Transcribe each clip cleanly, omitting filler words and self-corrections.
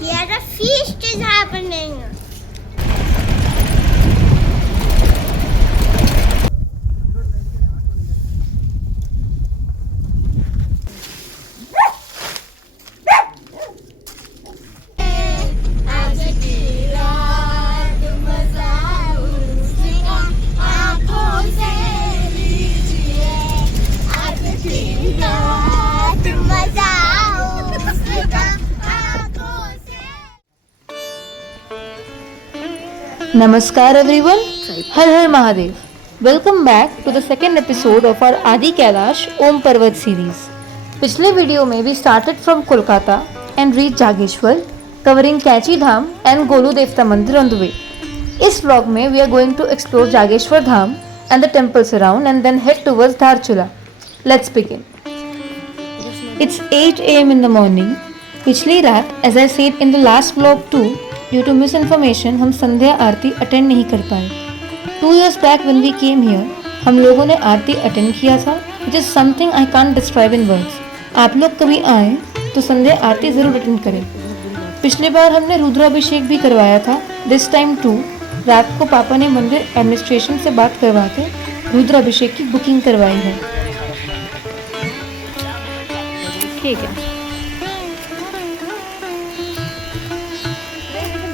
Here a feast is happening. Namaskar everyone, Har Har Mahadev. Welcome back to the second episode of our Adi Kailash Om Parvat series. पिछले video में we started from Kolkata and reached Jageshwar, covering Kachi Dham and Golu Devta Mandir on the way. इस vlog में we are going to explore Jageshwar Dham and the temples around and then head towards Dharchula. Let's begin. It's 8 a.m. in the morning. पिछली रात, as I said in the last vlog too, due to miss information हम संध्या आरती attend नहीं कर पाए। 2 years back when we came here हम लोगों ने आरती अटेंड किया था, which is something I can't describe in words. आप लोग कभी आए तो संध्या आरती ज़रूर अटेंड करें। पिछले बार हमने रुद्राभिषेक भी करवाया था। दिस टाइम टू रात को पापा ने मंदिर एडमिनिस्ट्रेशन से बात करवा के रुद्राभिषेक की बुकिंग करवाई है। ठीक है,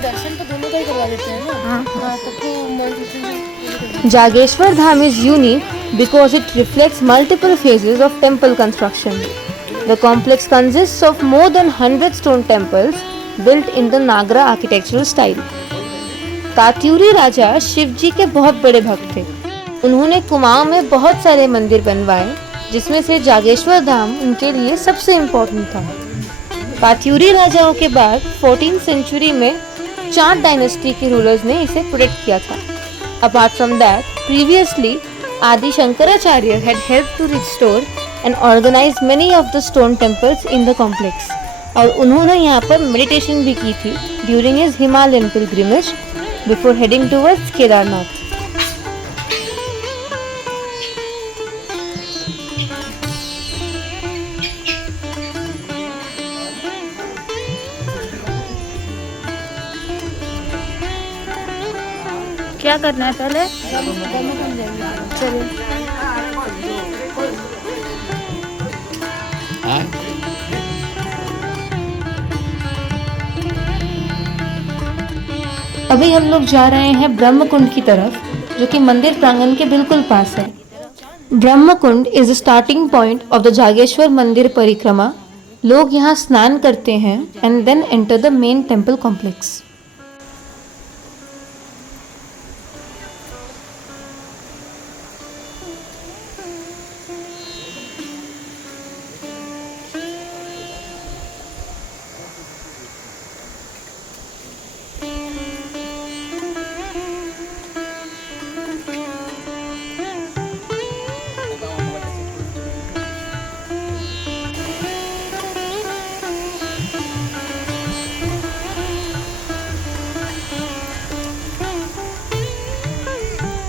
दर्शन तो दोनों का ही करवा देते हैं ना। Jageshwar Dham is unique because it reflects multiple phases of temple construction. The complex consists of more than 100 stone temples built in the Nagra architectural style. कात्यूरी राजा शिव जी के बहुत बड़े भक्त थे। उन्होंने कुमाऊं में बहुत सारे मंदिर बनवाए, जिसमें से जागेश्वर धाम उनके लिए सबसे इम्पोर्टेंट था। कात्यूरी राजाओं के बाद 14th सेंचुरी में 4 डायनेस्टी के रूलर्स ने इसे प्रोटेक्ट किया था। Apart from that, previously Adi Shankaracharya had help to restore and organise many of the stone temples in the complex, और उन्होंने यहाँ पर मेडिटेशन भी की थी during his Himalayan pilgrimage before heading towards Kedarnath. क्या करना है पहले? चलिए। अभी हम लोग जा रहे हैं ब्रह्मकुंड की तरफ, जो कि मंदिर प्रांगण के बिल्कुल पास है। Brahmakund is the starting point of the Jageshwar mandir parikrama. लोग यहाँ स्नान करते हैं and then enter the main temple complex.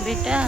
बेटा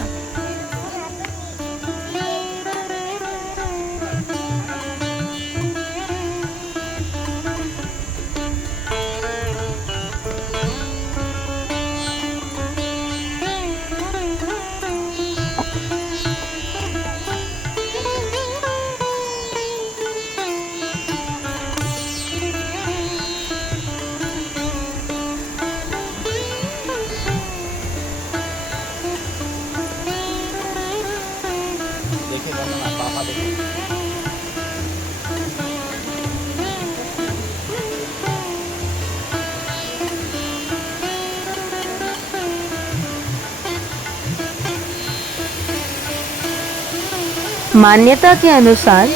मान्यता के अनुसार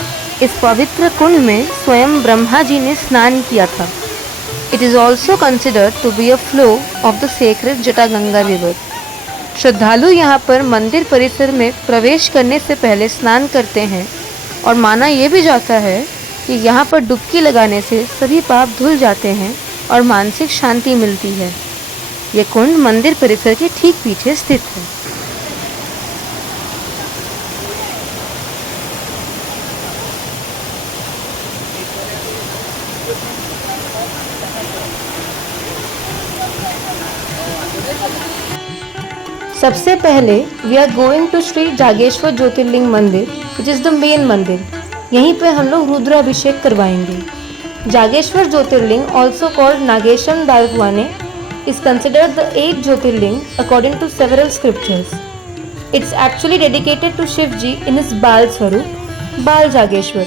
इस पवित्र कुंड में स्वयं ब्रह्मा जी ने स्नान किया था। It is also considered to be a flow of the sacred Jataganga river. श्रद्धालु यहाँ पर मंदिर परिसर में प्रवेश करने से पहले स्नान करते हैं और माना यह भी जाता है कि यहाँ पर डुबकी लगाने से सभी पाप धुल जाते हैं और मानसिक शांति मिलती है। ये कुंड मंदिर परिसर के ठीक पीछे स्थित है। सबसे पहले we are going to Shri Jageshwar Jyotirlinga mandir which is the main मंदिर। यहीं पे हम लोग रुद्राभिषेक करवाएंगे। Jageshwar Jyotirlinga also called Nagesham Darukavane is considered the 8th Jyotirling according to several scriptures. It's actually dedicated to Shivji in his Bal Swarup, Bal Jageshwar.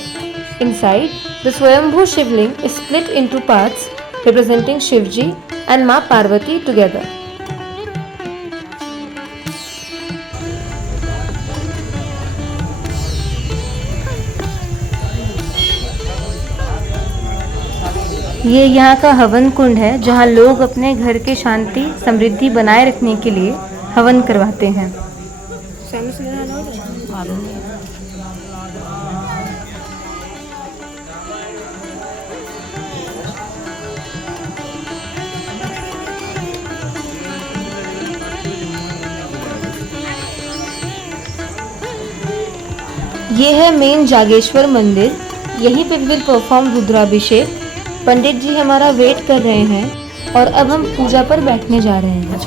Inside, the Swayambhu Shivling is split into parts representing Shivji and Ma Parvati together. ये यहाँ का हवन कुंड है जहाँ लोग अपने घर की शांति समृद्धि बनाए रखने के लिए हवन करवाते हैं। ये है मेन जागेश्वर मंदिर। यहीं पे विल परफॉर्म रुद्राभिषेक। पंडित जी हमारा वेट कर रहे हैं और अब हम पूजा पर बैठने जा रहे हैं।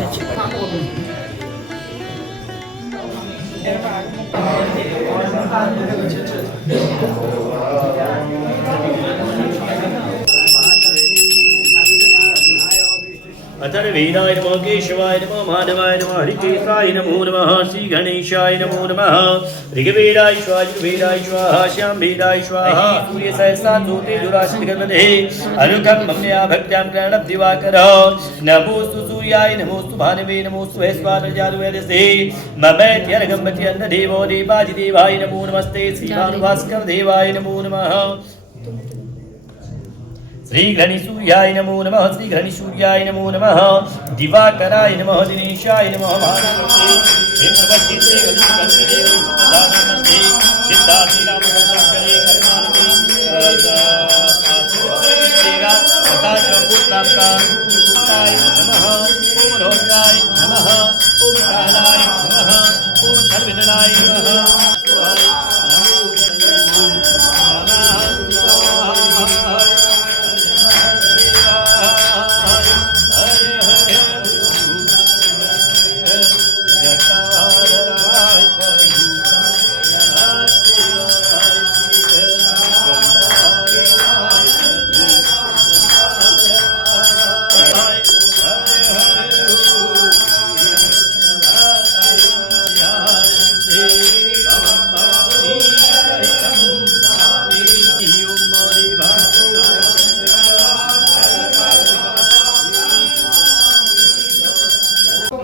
अथर्वेदाय नमः केशवाय नमः माधवाय नमः हरिकेशाय नमो नमः श्री गणेशाय नमो नमः ऋग्वेदाय स्वाहा यजुर्वेदाय स्वाहा श्यामवेदाय स्वाहा सूर्य सहस्रां ज्योति दुराशतिगतमदे अनुकं मम्मया भक्त्यां प्रणव दिवाकरः नमोस्तु सूर्याय नमोस्तु भानवे नमोस्तु वैश्वानरजानुवेदसे ममैत्यर्घम्मति अन्नदेवो देवाजिदेवाय नमो नमस्ते श्रीभानुभास्कर देवाय नमो नमः श्री गणेशूर्याय नमो नमः श्री गणेशूर्याय नमो नमः दिवाकराय नमः दिनेशाय नमः महागणपते हेमवतीते गणपते दानमते सिद्धार्थी रामचंद्रे कर्माणि देवा तथा चौपुत्राप्ता ओम नमः ओम रोगाय नमः ओम कालाय नमः ओम धर्मदलाय नमः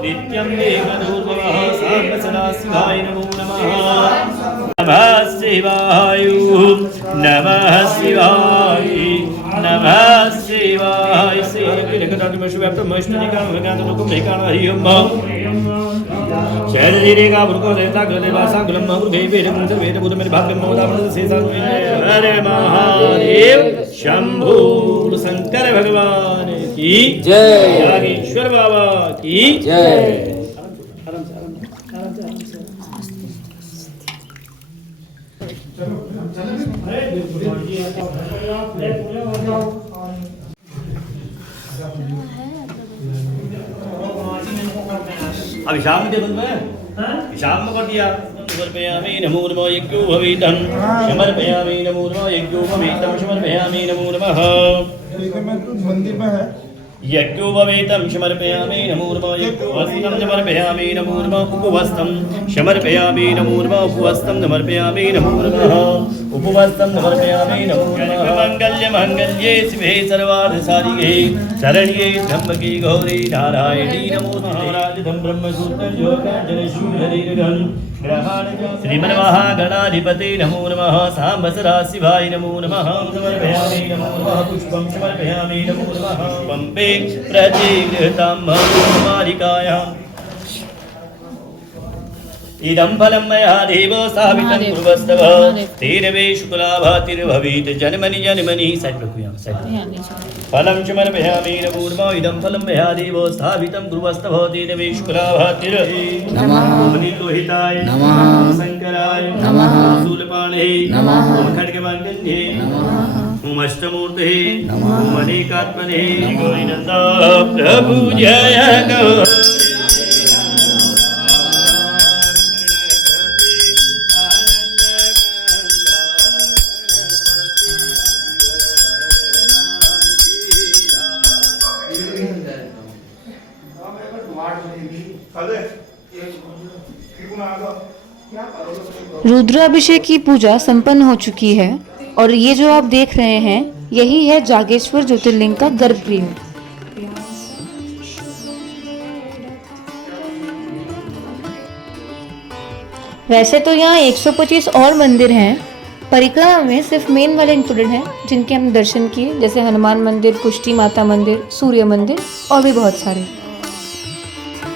नित्यं देवदूर्वः साम्बसदाशिवाय नमो नमः नमः शिवाय नमः शिवाय नमः शिवाय हरे महादेव शंभू शंकर भगवान की जय नागेश्वर बाबा की जय। अभी शाम में देखो शाम में कर दिया समर्पयामि नमो नमः यज्ञो भवेतं समर्पयामि नमो नमः यज्ञो भवेतं समर्पयामि नमो नमः मंदिर में है यज्ञो भवेतं समर्पयामि नमो नमः यज्ञो भवेतं समर्पयामि नमो नमः उपवस्तं समर्पयामि नमो नमः उपवस्तं समर्पयामि नमो नमः उपवस्तं समर्पयामि नमो नमः मंगल्य मंगल्ये शिवे सर्वार्थ साधिके शरण्ये त्र्यंबके गौरी नारायणी नमोस्तुते राजधं ब्रह्मसूत्रं योगाञ्जन शूलहरिगं श्रीमन्महागणाधिपते नमो नमः साम्बसदाशिवाय नमो नमः समर्पयामि नमो नमः पुष्पं समर्पयामि नमो नमः पंपे प्रतिगृहतां मालिकायाम् इदं फलं मया देव सावितं कुर्वस्तव तेरवे शुक्लाभातिर्भवेत् जन्मनि जन्मनि फलं समर्पयामि नमो नमः इदं फलं मया देव स्थापितं कुर्वस्तव तेरवे शुक्लाभातिर ओम नीलोहिताय नमः शंकराय नमः शूलपाणे नमः ओम खड्गमार्गन्ये ओम अष्टमूर्ते नमः ओम अनेकात्मने गोविन्द प्रभु जय गो रुद्राभिषेक की पूजा संपन्न हो चुकी है और ये जो आप देख रहे हैं यही है जागेश्वर ज्योतिर्लिंग का गर्भगृह। वैसे तो यहाँ 125 और मंदिर हैं। परिक्रमा में सिर्फ मेन वाले इंक्लूडेड हैं जिनके हमने दर्शन किए, जैसे हनुमान मंदिर, पुष्टि माता मंदिर, सूर्य मंदिर और भी बहुत सारे।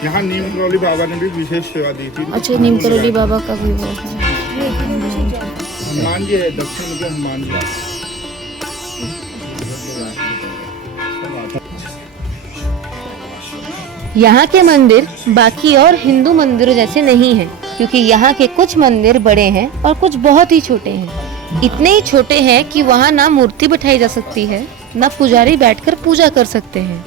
यहाँ नीम करौली बाबा ने भी विशेष सेवा दी थी। अच्छा, नीम करौली बाबा का भी वो है। हनुमान जी है, दक्षिण में हनुमान जी। यहाँ के मंदिर बाकी और हिंदू मंदिरों जैसे नहीं हैं, क्योंकि यहाँ के कुछ मंदिर बड़े हैं और कुछ बहुत ही छोटे हैं। इतने ही छोटे हैं कि वहाँ ना मूर्ति बिठाई जा सकती है, ना पुजारी बैठकर पूजा कर सकते हैं।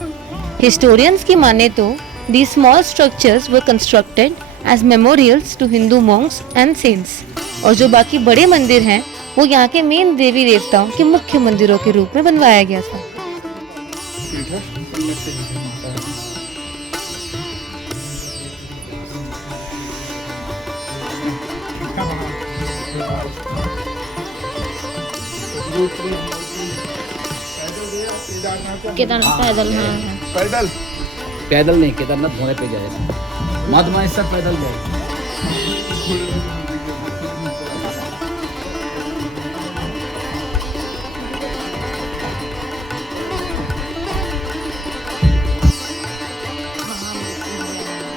हिस्टोरियंस की माने तो these small structures were constructed as memorials to Hindu monks and saints। और जो बाकी बड़े मंदिर हैं वो यहाँ के मेन देवी देवताओं के मुख्य मंदिरों के रूप में बनवाया गया था। केदारनाथ पैदल, हाँ पैदल पैदल नहीं, केदारनाथ घोड़े पे जाएगा। महात्मा इस सब पैदल जाए।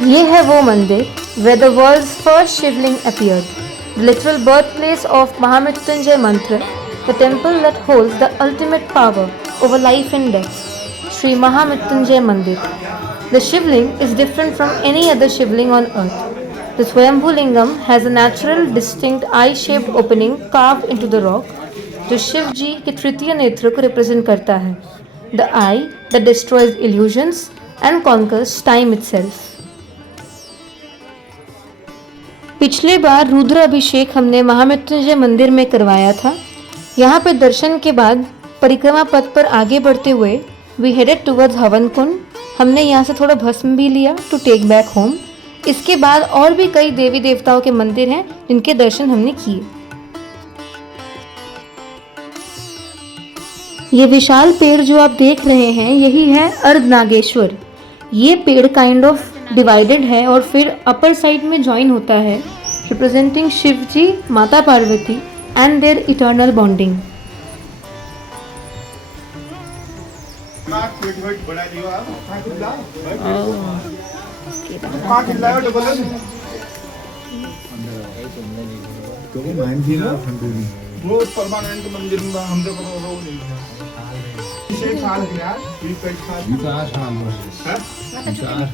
ये है वो मंदिर where the world's first Shivling appeared, the literal birthplace of Mahamrityunjay mantra, the temple that holds the ultimate power over life and death, Sri Mahamrityunjay Mandir. The Shivling is different from any other Shivling on earth. The Swayambhu Lingam has a natural, distinct eye-shaped opening carved into the rock, जो शिव जी के तृतीय नेत्र को represent करता है, the eye that destroys illusions and conquers time itself. पिछले बार रुद्राभिषेक हमने महामृत्युंजय मंदिर में करवाया था। यहाँ पे दर्शन के बाद परिक्रमा पथ पर आगे बढ़ते हुए वी हेडेड टुवर्ड्स हवन कुंड। हमने यहाँ से थोड़ा भस्म भी लिया टू टेक बैक होम। इसके बाद और भी कई देवी देवताओं के मंदिर हैं जिनके दर्शन हमने किए। ये विशाल पेड़ जो आप देख रहे हैं यही है अर्धनागेश्वर। ये पेड़ काइंड ऑफ डिवाइडेड है और फिर अपर साइड में ज्वाइन होता है, representing Shiv ji, Mata Parvati and their eternal bonding. वो परमानेंट मंदिर में हम तो वो नहीं है। साल है यार, 20 साल।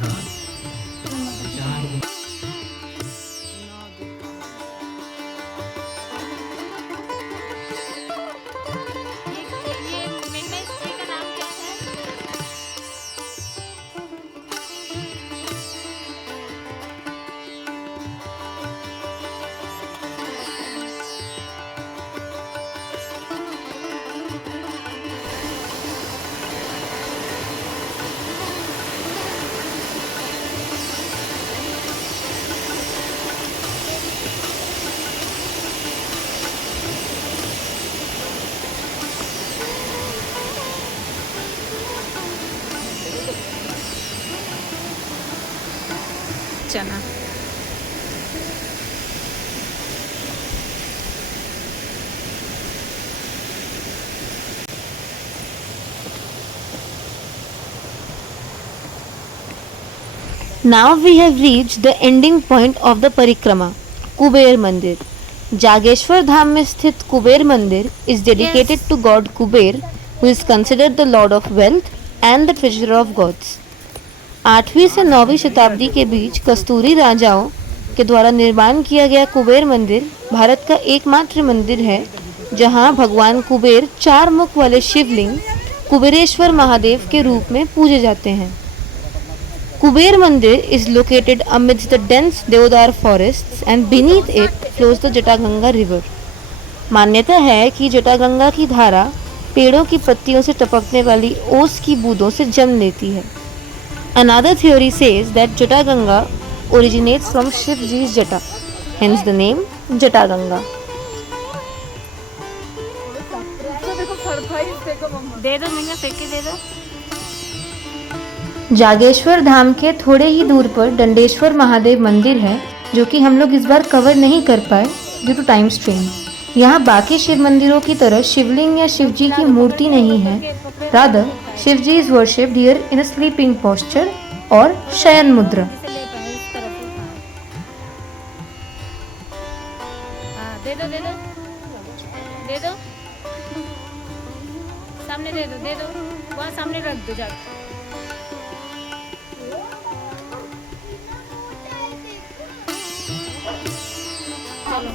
चना Now we have reached the ending point of the परिक्रमा, कुबेर मंदिर। जागेश्वर धाम में स्थित कुबेर मंदिर is dedicated to God Kuber, who is considered the Lord of Wealth and the Treasurer of Gods. 8वीं से 9वीं शताब्दी के बीच कस्तूरी राजाओं के द्वारा निर्माण किया गया कुबेर मंदिर भारत का एकमात्र मंदिर है जहां भगवान कुबेर 4 मुख वाले शिवलिंग कुबेरेश्वर महादेव के रूप में पूजे जाते हैं। कुबेर मंदिर is located amidst the dense deodar forests and beneath it flows the Jataganga river. मान्यता है कि जटागंगा की धारा पेड़ों की पत्तियों से टपकने वाली ओस की बूंदों से जन्म लेती है। Another theory says that Jataganga originates from Shivji's Jata, hence the name Jataganga. दे दो महंगा फेंक के दे दो। जागेश्वर धाम के थोड़े ही दूर पर दंडेश्वर महादेव मंदिर है, जो कि हम लोग इस बार कवर नहीं कर पाए ड्यू टू टाइम स्ट्रेन। यहाँ बाकी शिव मंदिरों की तरह शिवलिंग या शिव जी की मूर्ति नहीं है, rather Shiv ji is worshipped here in a sleeping posture और शयन मुद्रा। से ले पाए इस तरफ से। हाँ दे दो दे दो दे दो, सामने दे दो वहाँ सामने रख दो जाके। चलो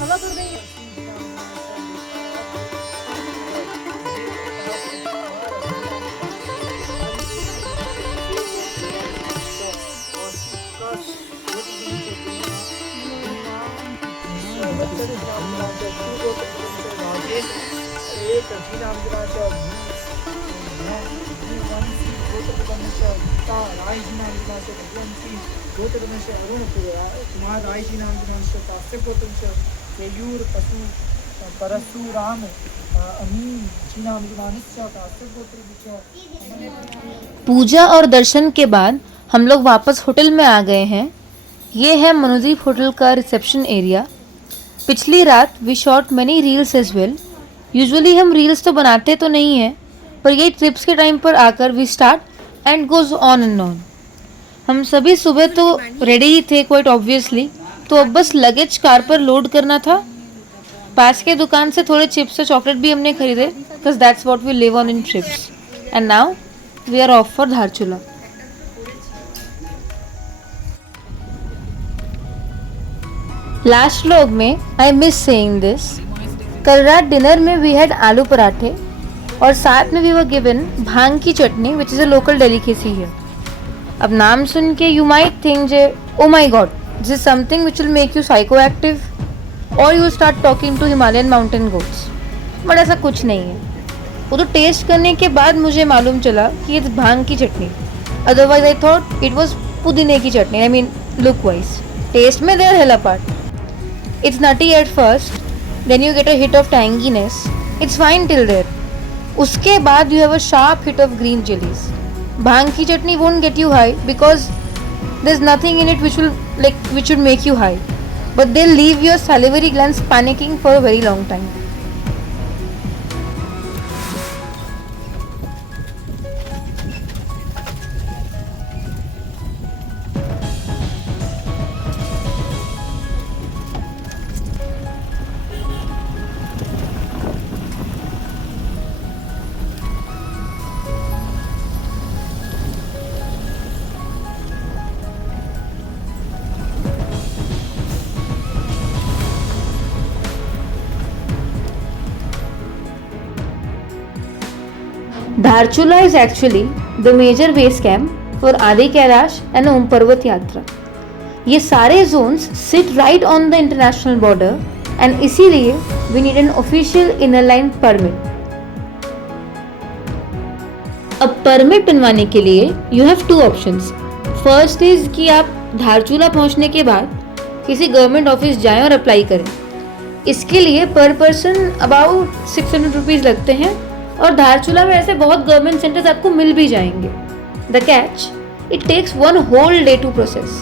हवा कर रही है। पूजा और दर्शन के बाद हम लोग वापस होटल में आ गए हैं। ये है मनोदीप होटल का रिसेप्शन एरिया। पिछली रात we shot many reels as well. Usually हम रील्स तो बनाते तो नहीं हैं, पर ये ट्रिप्स के टाइम पर आकर we start and goes on and on. हम सभी सुबह तो रेडी ही थे क्वाइट ऑब्वियसली, तो अब बस लगेज कार पर लोड करना था। पास के दुकान से थोड़े चिप्स और चॉकलेट भी हमने खरीदे, because that's what we live on in trips. And now we are off for Dharchula. Last vlog में आई मिस सेइंग दिस, कल रात डिनर में वी हैड आलू पराठे और साथ में वी वर गिवन भांग की chutney which is a local delicacy here. अब नाम सुन के यू माइट थिंक जे oh my god this is something which will make you psychoactive और you start talking to Himalayan mountain goats, but ऐसा कुछ नहीं है। वो तो टेस्ट करने के बाद मुझे मालूम चला कि ये भांग की चटनी, otherwise I thought it was पुदीने की चटनी। I mean look wise, taste में they're hell apart. It's nutty at first, then you get a hit of tanginess. It's fine till there. उसके बाद you have a sharp hit of green chilies. भांग की चटनी won't get you high because there's nothing in it which should make you high. But they'll leave your salivary glands panicking for a very long time. Dharchula is actually the major base camp for Adi Kailash and Om Parvat Yatra. ये सारे zones sit right on the international border and इसीलिए we need an official inner line permit. अब permit बनवाने के लिए you have two options. First is कि आप धारचूला पहुंचने के बाद किसी गवर्नमेंट ऑफिस जाएं और अप्लाई करें। इसके लिए पर पर्सन अबाउट 600 रुपीज़ लगते हैं और धारचूला में ऐसे बहुत गवर्नमेंट सेंटर्स आपको मिल भी जाएंगे। The catch, it takes 1 whole day to process.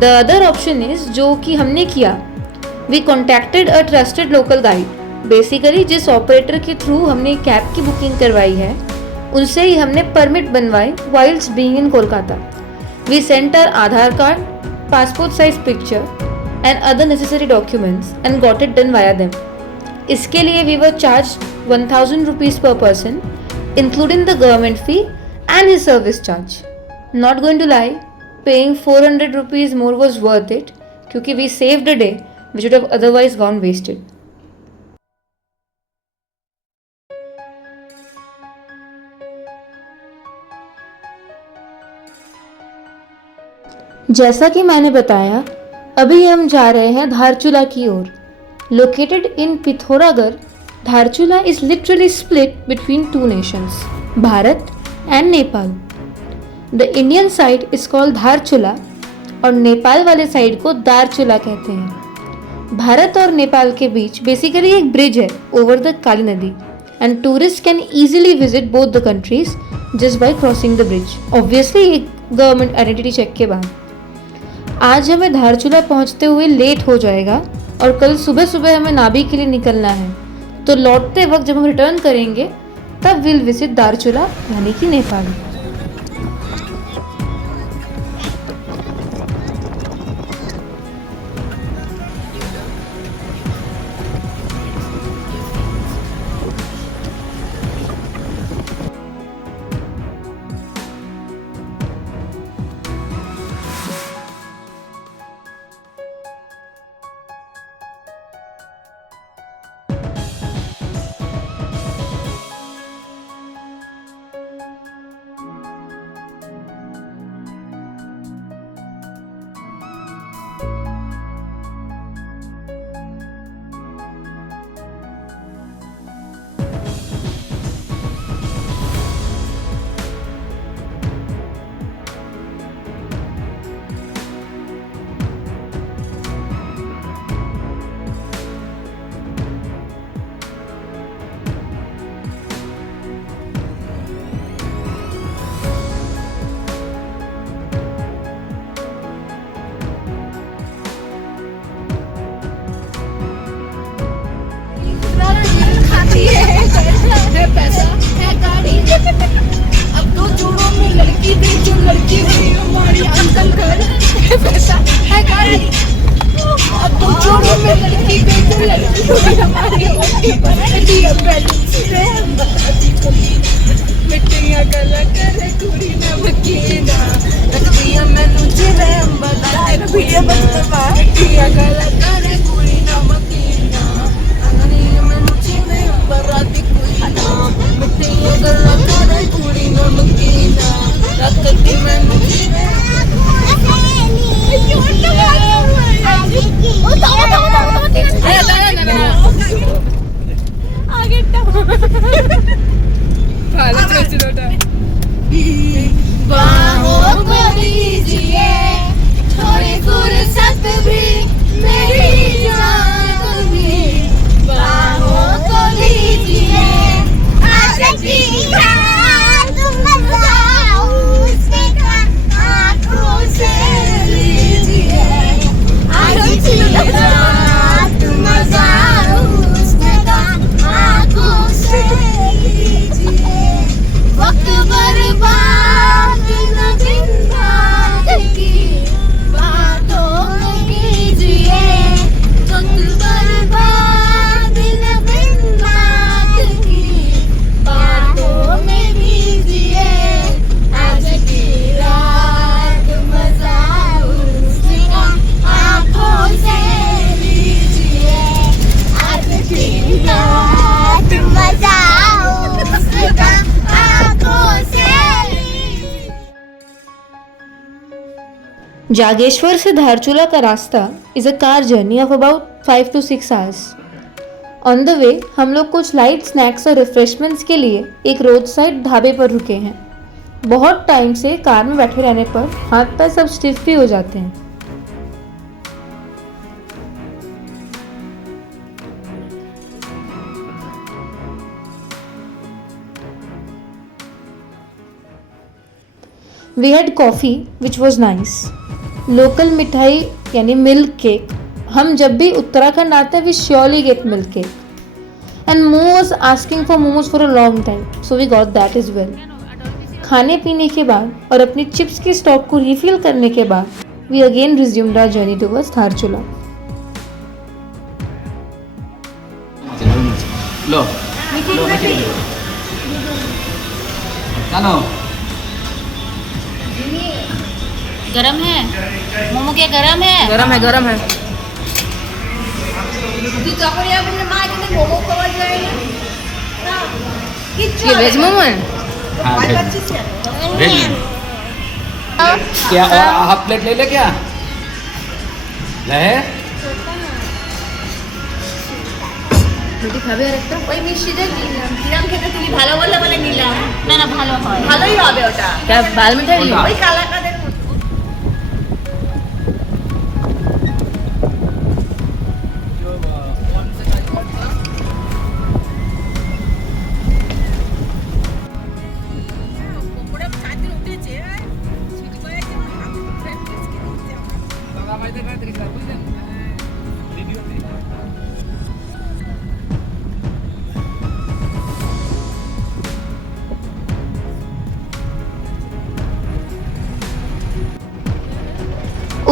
The other option is जो कि हमने किया, we contacted a trusted local guide. Basically जिस ऑपरेटर के थ्रू हमने कैब की बुकिंग करवाई है उनसे ही हमने परमिट बनवाई whilst being in Kolkata. We sent our Aadhaar card, passport size picture and other necessary documents and got it done via them. इसके लिए we were charge 1000 rupees per person, including the government fee and his service charge. Not going to lie, paying 400 rupees more was worth it क्योंकि we saved a day which would have otherwise gone wasted. जैसा कि मैंने बताया, अभी हम जा रहे हैं धारचूला की ओर। Located in Pithoragarh, Dharchula is literally split between two nations. Bharat and Nepal. The Indian side is called Dharchula और नेपाल वाले साइड को दारचूला कहते हैं। भारत और नेपाल के बीच बेसिकली एक ब्रिज है ओवर द काली नदी and tourist can easily visit both the countries just by crossing the bridge, obviously एक गवर्नमेंट आइडेंटिटी चेक के बाद। आज हमें धारचूला पहुंचते हुए लेट हो जाएगा और कल सुबह सुबह हमें नाभि के लिए निकलना है, तो लौटते वक्त जब हम रिटर्न करेंगे तब विल विजिट दारचूला यानी कि नेपाल। है पैसा है गाड़ी, अब तो जोड़ों में लड़की दे जो लड़की हुई हमारी अंकल घर है पैसा है गाड़ी, अब तो जोड़ों में लड़की दे जो लड़की हुई हमारी मिट्टियाँ गला करे कुड़ी नमकीना रखिया मैनू जिले अंबदा रखिया बचवा मिट्टियाँ गला करे कुड़ी नमकीना अंगनी मैनू जिले अंबदा मिट्टियाँ गला करे कुड़ी नमकीना रखती मैनू जिले बाहों को दीजिए थोड़ी फुर्सत भी मेरी जान को भी, बाहों को दीजिए आज की रात मजा उसके आँखों से लीजिए, आज की रात मजा उसके आँखों से लीजिए, वक्त बर्बाद न दिन रात की बातों में कीजिए, वक्त बर्बाद न दिन रात की बातों में कीजिए, आज की रात मजा उसका आँखों से लीजिए, आज की रात मजा उसका आँखों से लीजिए। जागेश्वर से धारचूला का रास्ता is a car journey of about 5 to 6 hours। On the way हम लोग कुछ लाइट स्नैक्स और रिफ्रेशमेंट्स के लिए एक रोड साइड ढाबे पर रुके हैं। बहुत टाइम से कार में बैठे रहने पर हाथ पैर सब स्टिफ भी हो जाते हैं। We had coffee which was nice। Local मिठाई यानी मिल्क केक, हम जब भी उत्तराखंड आते हैं we surely get milk cake, and Mo was asking for momos for a long time, so we got that as well। खाने पीने के बाद और अपनी चिप्स के स्टॉक को रिफिल करने के बाद we again resumed our journey towards Dharchula. लो कानो गरम है मोमो, क्या गरम है? गरम है गरम है। ये वेज मोमो है। हाँ वेज क्या हाफ प्लेट ले ले क्या ले রুটি খাবে আর একটা ওই মিষ্টিটা কিরাম খেতে তুমি ভালো বললে বলে নিলাম। না না ভালো হয় ভালোই হবে ওটা। বাল মিঠাই ওই কালাকাদের মতো।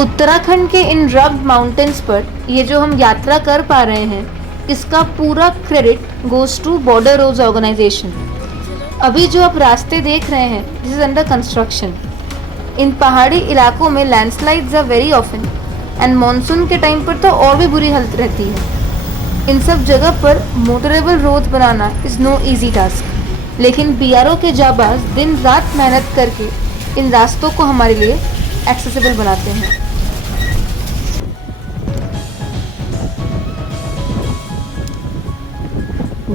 उत्तराखंड के इन रग्ड माउंटेन्स पर ये जो हम यात्रा कर पा रहे हैं, इसका पूरा credit goes to border roads organisation. अभी जो आप रास्ते देख रहे हैं, दिस इज अंडर कंस्ट्रक्शन। इन पहाड़ी इलाकों में landslides are very often and monsoon के टाइम पर तो और भी बुरी हालत रहती है। इन सब जगह पर मोटरेबल रोड्स बनाना इज़ नो इजी टास्क, लेकिन बीआरओ के जाबाज दिन रात मेहनत करके इन रास्तों को हमारे लिए एक्सेसिबल बनाते हैं।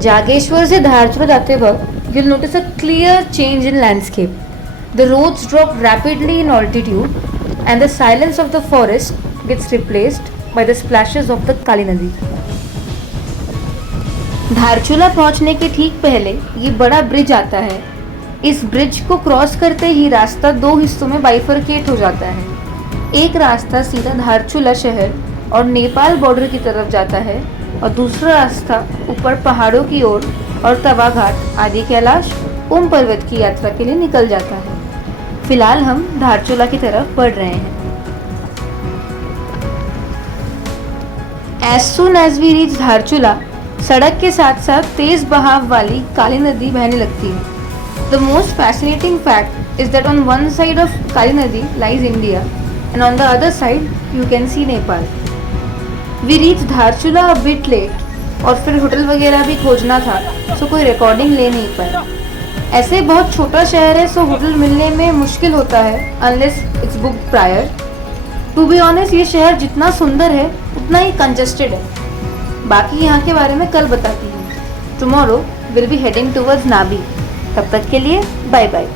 जागेश्वर से धारचूला जाते वक्त you'll notice a clear change in landscape. The roads drop rapidly in altitude and the silence of the forest gets replaced by the splashes of the Kali Nadi. Dharchula पहुंचने के ठीक पहले ये बड़ा ब्रिज आता है। इस ब्रिज को क्रॉस करते ही रास्ता दो हिस्सों में बाइफरकेट हो जाता है। एक रास्ता सीधा धारचूला शहर और नेपाल बॉर्डर की तरफ जाता है और दूसरा रास्ता ऊपर पहाड़ों की ओर और तवा घाट आदि कैलाश ओम पर्वत की यात्रा के लिए निकल जाता है। फिलहाल हम धारचूला की तरफ बढ़ रहे हैं। As soon as we reach Dharchula, सड़क के साथ साथ तेज बहाव वाली काली नदी बहने लगती है। The most fascinating fact is that on one side of Kali Nadi lies India and on the other side you can see Nepal. We reached Dharchula a bit late और फिर होटल वगैरह भी खोजना था, सो कोई रिकॉर्डिंग ले नहीं पाया। ऐसे बहुत छोटा शहर है, सो होटल मिलने में मुश्किल होता है unless it's booked prior. To be honest, ये शहर जितना सुंदर है उतना ही कंजेस्टेड है। बाकी यहाँ के बारे में कल बताती हूँ। Tomorrow we'll be heading towards Nabi. तब तक के लिए बाय बाय।